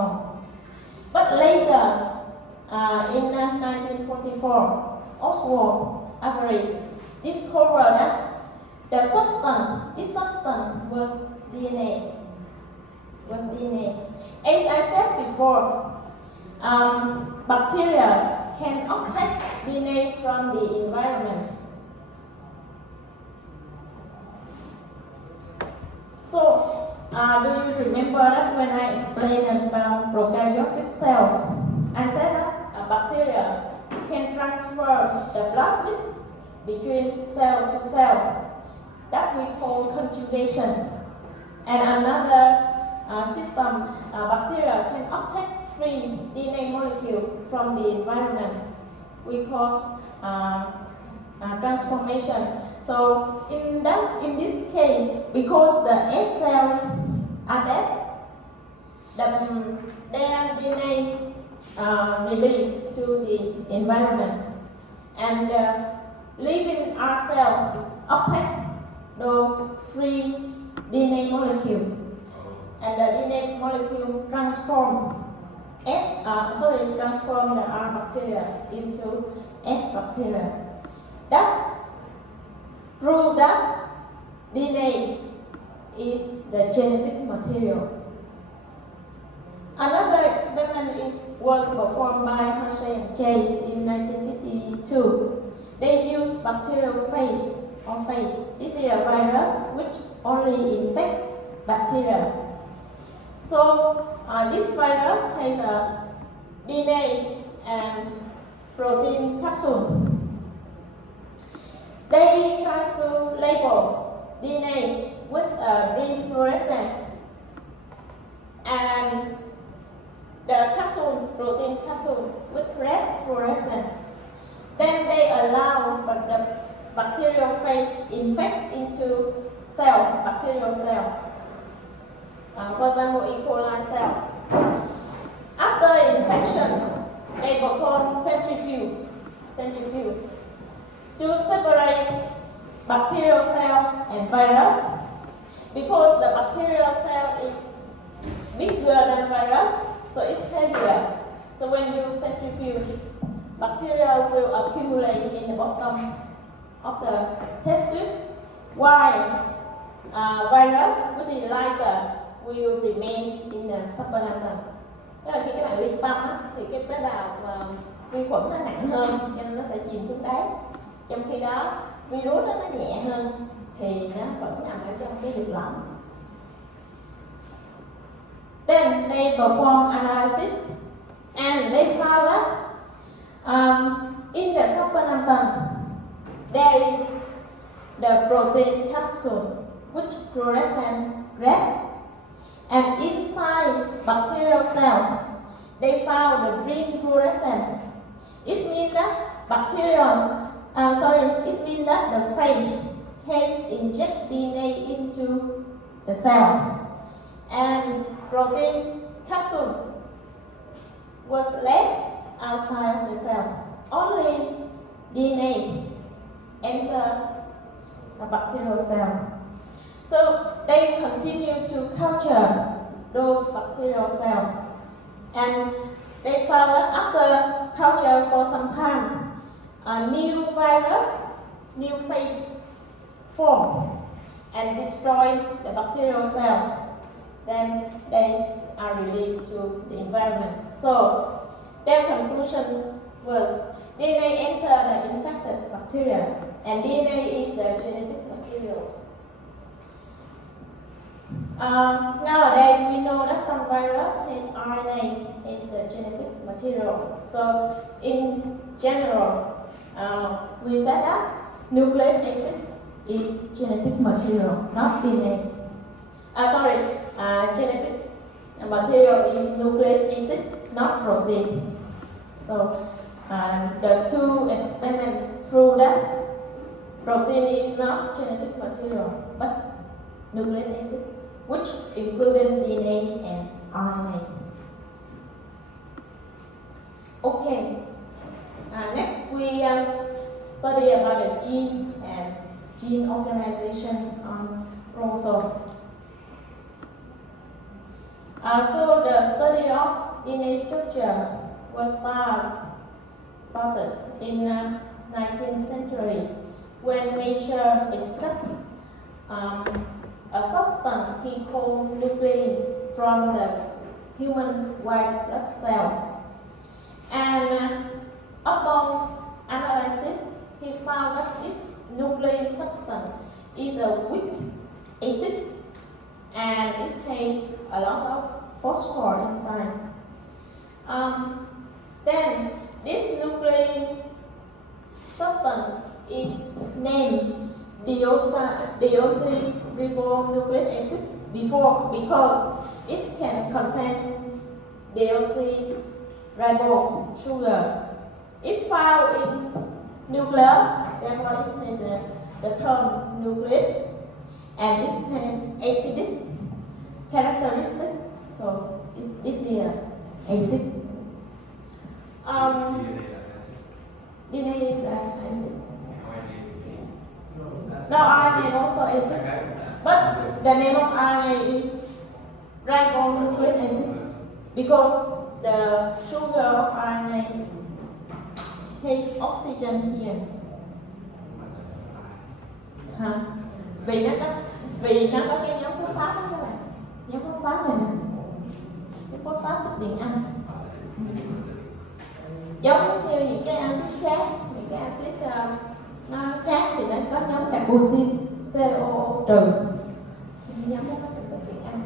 known. But later, in 1944, Oswald Avery discovered that this substance was DNA. As I said before, bacteria can obtain DNA from the environment. So, do you remember that when I explained about prokaryotic cells, I said that bacteria can transfer the plasmid between cell to cell, that we call conjugation. And another system, bacteria can obtain free DNA molecule from the environment, we call transformation. So in this case, because the S cells are dead, their DNA released to the environment, and living R cell obtain those free DNA molecule, and the DNA molecule transform the R bacteria into S bacteria. That proves that DNA is the genetic material. Another experiment was performed by Hershey and Chase in 1952. They used bacteriophage or phage. This is a virus which only infects bacteria. So this virus has a DNA and protein capsule. They try to label DNA with a green fluorescent and the protein capsule with red fluorescent. Then they allow the bacteriophage infects into bacterial cell. For example, E. coli cell. After infection, they perform centrifuge to separate bacterial cell and virus. Because the bacterial cell is bigger than virus, so it's heavier. So when you centrifuge, bacteria will accumulate in the bottom of the test tube, while virus, which is lighter, will remain in the subplacental. Tức là khi các bạn ly tâm thì cái tế bào vi khuẩn nó nặng hơn, cho nên nó sẽ chìm xuống đáy. Trong khi đó virus nó nhẹ hơn thì nó vẫn nằm ở trong cái dịch lỏng. Then they perform analysis and they found that in the subplacental there is the protein capsule which fluorescent red, and inside bacterial cell they found the green fluorescent. It means that it means that the phage has injected DNA into the cell, and protein capsule was left outside the cell. Only DNA enter a bacterial cell. So they continue to culture those bacterial cells, and they found that after culture for some time, a new phage form and destroy the bacterial cell. Then they are released to the environment. So their conclusion was DNA enter the infected bacteria, and DNA is the genetic material. Nowadays, we know that some virus has RNA as the genetic material. So, in general, we said that nucleic acid is genetic material, not DNA. Genetic material is nucleic acid, not protein. So, the two experiments prove that protein is not genetic material, but nucleic acid, which included DNA and RNA. Okay, next we study about the gene and gene organization on chromosome. So the study of DNA structure was started in 19th century when Measure extract a substance he called nuclein from the human white blood cell. And upon analysis, he found that this nuclein substance is a weak acid and it has a lot of phosphorus inside. Then this nuclein substance is named deoxyribonucleic acid because it can contain deoxyribose sugar. It's found in nucleus, therefore it's named the term nucleic, and it's acidic characteristic, so it's here acid. DNA is acid. No, RNA also acid, but the name of RNA is ribonucleic acid because the sugar of RNA has oxygen here. Vì nó có cái nhóm phốt phát đó các bạn, nhóm phốt phát này nè, cái phốt phát tích điện âm. Giống như những cái axit khác, những cái axit nó khác thì nó có nhóm carboxyl COO trừ, thì nhóm đó có tích điện âm.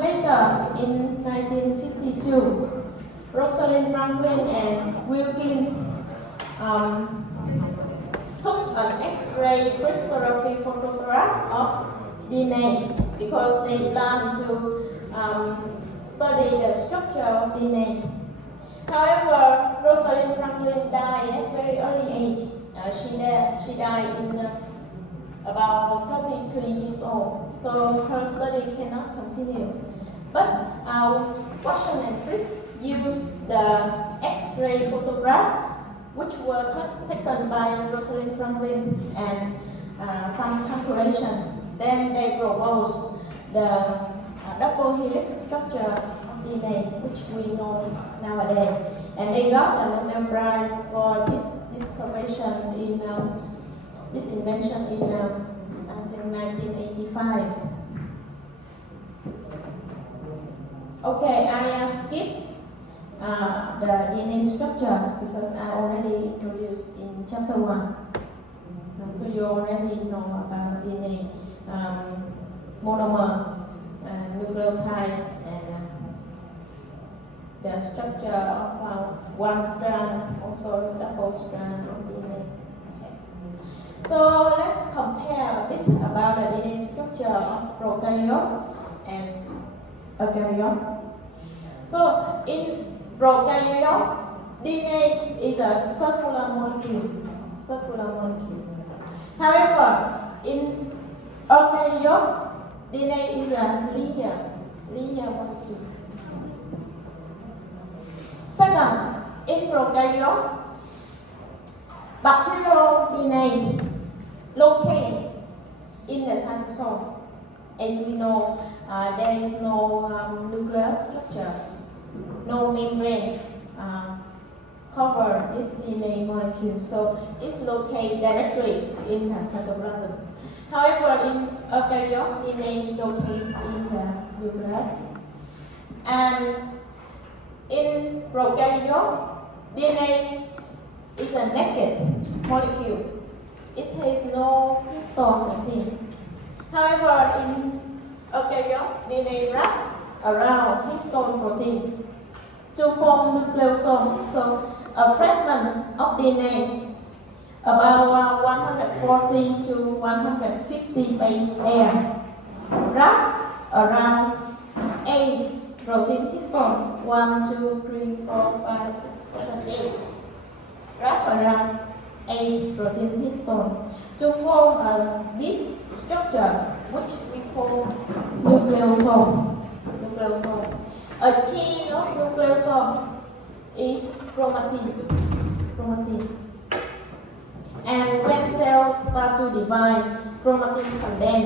Later in 1952, Rosalind Franklin and Wilkins took an X-ray crystallography photograph of DNA because they planned to study the structure of DNA. However, Rosalind Franklin died at very early age. She died in about 33 years old, so her study cannot continue. But Watson and Crick used the X-ray photograph which were taken by Rosalind Franklin and some calculation. Then they proposed the double helix structure of DNA, which we know nowadays. And they got a Nobel Prize for this invention in I think 1985. Okay, I skip the DNA structure because I already introduced in chapter 1. So you already know about DNA monomer, nucleotide, and the structure of one strand, also double strand of DNA. Okay. So let's compare a bit about the DNA structure of prokaryote and eukaryote. So in prokaryote, DNA is a circular molecule. However, in eukaryote, DNA is a linear molecule. Second, in prokaryote, bacterial DNA located in the cytosol. As we know, there is no nuclear structure, no membrane cover this DNA molecule, so it's located directly in the cytoplasm. However, in eukaryote, DNA located in the nucleus, and in prokaryote, DNA is a naked molecule. It has no histone protein. However, in eukaryote, DNA wrapped around histone protein to form nucleosome. So a fragment of DNA about 140 to 150 base pair wrapped around 8 protein histone. 1, 2, 3, 4, 5, 6, 7, 8. Wrapped around 8 protein histone to form a deep structure which we call nucleosome. A chain of nucleosome is chromatin. And when cells start to divide, chromatin condense.